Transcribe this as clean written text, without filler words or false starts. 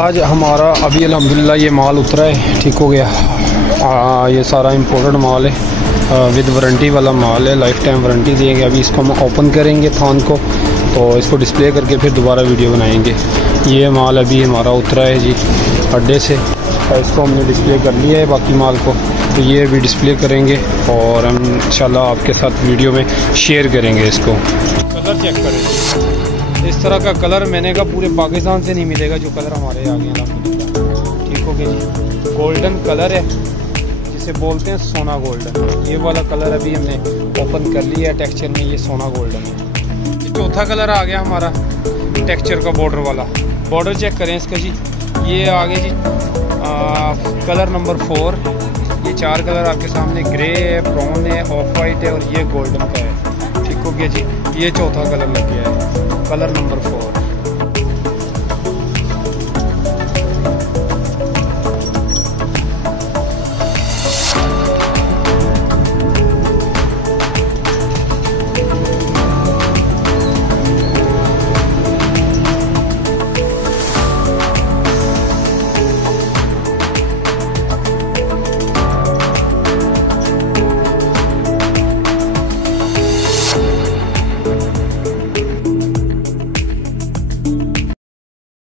आज हमारा अभी अल्हम्दुलिल्लाह ये माल उतरा है, ठीक हो गया। ये सारा इम्पोर्टेड माल है, विद वारंटी वाला माल है, लाइफ टाइम वारंटी देंगे। अभी इसको हम ओपन करेंगे थान को, तो इसको डिस्प्ले करके फिर दोबारा वीडियो बनाएंगे। ये माल अभी हमारा उतरा है जी अड्डे से, और इसको हमने डिस्प्ले कर लिया है बाकी माल को, तो ये भी डिस्प्ले करेंगे और हम इंशाल्लाह आपके साथ वीडियो में शेयर करेंगे इसको। कलर चेक करें, इस तरह का कलर मैंने कहा पूरे पाकिस्तान से नहीं मिलेगा जो कलर हमारे आ गए, ठीक हो गया जी। गोल्डन कलर है जिसे बोलते हैं सोना गोल्डन, ये वाला कलर अभी हमने ओपन कर लिया है टेक्सचर में, ये सोना गोल्डन है। चौथा कलर आ गया हमारा टेक्सचर का बॉर्डर वाला, बॉर्डर चेक करें इसका जी, ये आ गया जी कलर नंबर 4। ये 4 कलर आपके सामने, ग्रे है, ब्राउन है, ऑफ वाइट है और ये गोल्डन का है, ठीक हो गया जी। ये चौथा कलर लग गया है, कलर नंबर 4।